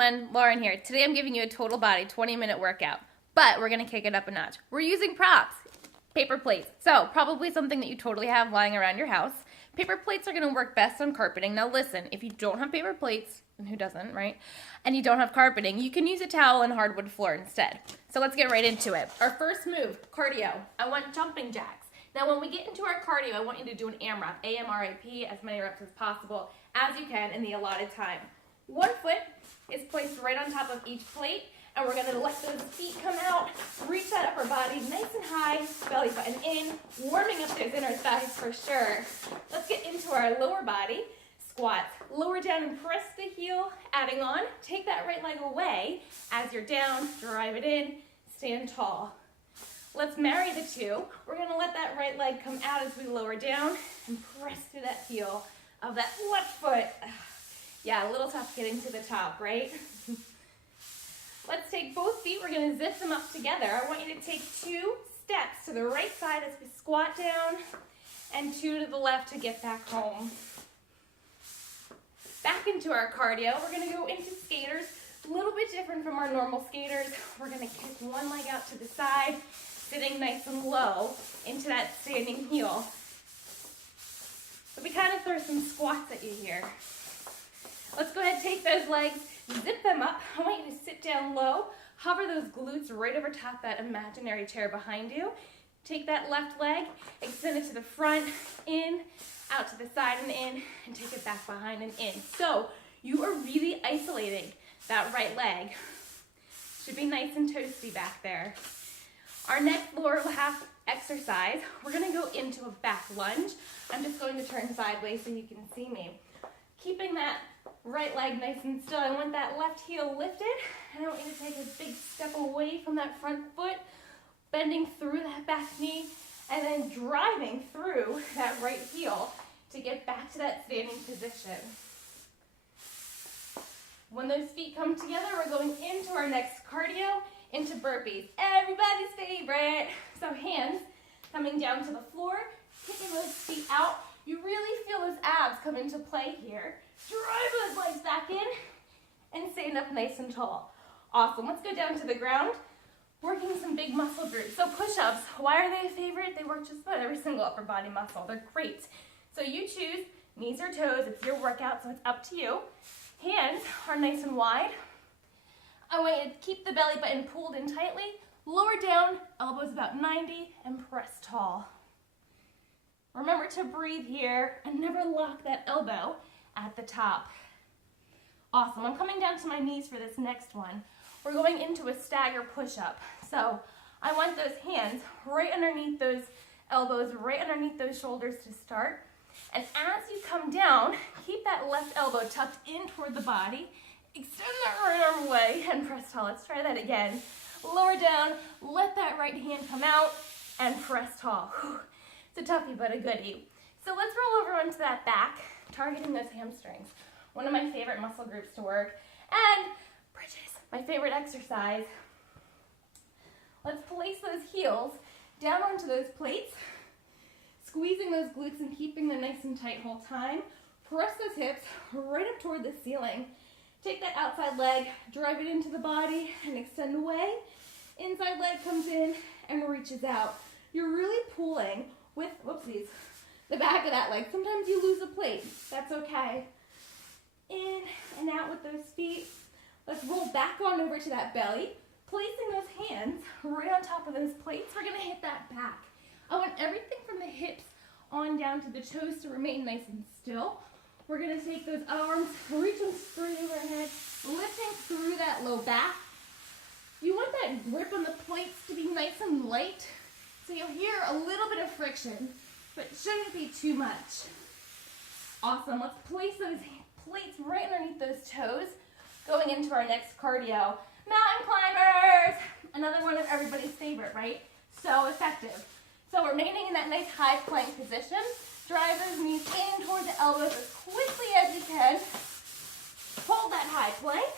everyone, Lauren here. Today I'm giving you a total body 20-minute workout, but we're gonna kick it up a notch. We're using props, paper plates. So probably something that you totally have lying around your house. Paper plates are gonna work best on carpeting. Now listen, if you don't have paper plates, and who doesn't, right? And you don't have carpeting, you can use a towel and hardwood floor instead. So let's get right into it. Our first move, cardio. I want jumping jacks. Now when we get into our cardio, I want you to do an AMRAP, A-M-R-A-P, as many reps as possible, as you can in the allotted time. One foot is placed right on top of each plate, and we're gonna let those feet come out, reach that upper body nice and high, belly button in, warming up those inner thighs for sure. Let's get into our lower body. Squats. Lower down and press the heel, adding on. Take that right leg away. As you're down, drive it in, stand tall. Let's marry the two. We're gonna let that right leg come out as we lower down and press through that heel of that left foot. Yeah, a little tough getting to the top, right? Let's take both feet. We're gonna zip them up together. I want you to take 2 steps to the right side as we squat down and 2 to the left to get back home. Back into our cardio. We're gonna go into skaters. A little bit different from our normal skaters. We're gonna kick one leg out to the side, sitting nice and low into that standing heel. So we kind of throw some squats at you here. Let's go ahead and take those legs, zip them up. I want you to sit down low, hover those glutes right over top that imaginary chair behind you. Take that left leg, extend it to the front, in, out to the side and in, and take it back behind and in. So you are really isolating that right leg. Should be nice and toasty back there. Our next lower half exercise, we're gonna go into a back lunge. I'm just going to turn sideways so you can see me. Keeping that right leg nice and still. I want that left heel lifted, and I want you to take a big step away from that front foot, bending through that back knee, and then driving through that right heel to get back to that standing position. When those feet come together, we're going into our next cardio, into burpees. Everybody's favorite. So hands coming down to the floor, kicking those feet out. You really feel those abs come into play here. Drive those legs back in and stand up nice and tall. Awesome. Let's go down to the ground, working some big muscle groups. So push-ups, why are they a favorite? They work just about every single upper body muscle. They're great. So you choose knees or toes. It's your workout, so it's up to you. Hands are nice and wide. I want you to keep the belly button pulled in tightly. Lower down, elbows about 90, and press tall. Remember to breathe here and never lock that elbow at the top. Awesome. I'm coming down to my knees for this next one. We're going into a stagger push-up. So I want those hands right underneath those elbows, right underneath those shoulders to start. And as you come down, keep that left elbow tucked in toward the body. Extend that right arm away and press tall. Let's try that again. Lower down, let that right hand come out and press tall. Whew. It's a toughie, but a goodie. So let's roll over onto that back, targeting those hamstrings. One of my favorite muscle groups to work. And bridges, my favorite exercise. Let's place those heels down onto those plates, squeezing those glutes and keeping them nice and tight whole time. Press those hips right up toward the ceiling. Take that outside leg, drive it into the body, and extend away. Inside leg comes in and reaches out. You're really pulling with, whoopsies, the back of that leg. Sometimes you lose a plate. That's okay. In and out with those feet. Let's roll back on over to that belly. Placing those hands right on top of those plates, we're gonna hit that back. I want everything from the hips on down to the toes to remain nice and still. We're gonna take those arms, reach them straight overhead, lifting through that low back. You want that grip on the plates to be nice and light, so you'll hear a little bit of friction, but it shouldn't be too much. Awesome, let's place those plates right underneath those toes, going into our next cardio. Mountain climbers, another one of everybody's favorite, right? So effective. So remaining in that nice high plank position, drive those knees in toward the elbows as quickly as you can. Hold that high plank.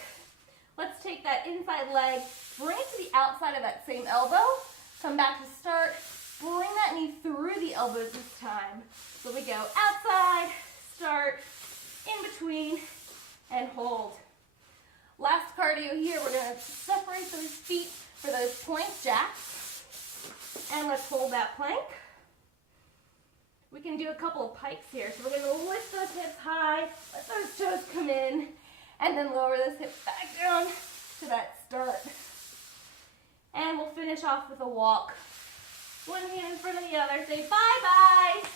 Let's take that inside leg, bring it to the outside of that same elbow. Come back to start. Bring that knee through the elbows this time. So we go outside, start, in between, and hold. Last cardio here. We're gonna separate those feet for those plank jacks. And let's hold that plank. We can do a couple of pikes here. So we're gonna lift those hips high, let those toes come in, and then lower those hips back down to that start. And we'll finish off with a walk. One hand in front of the other. Say bye-bye.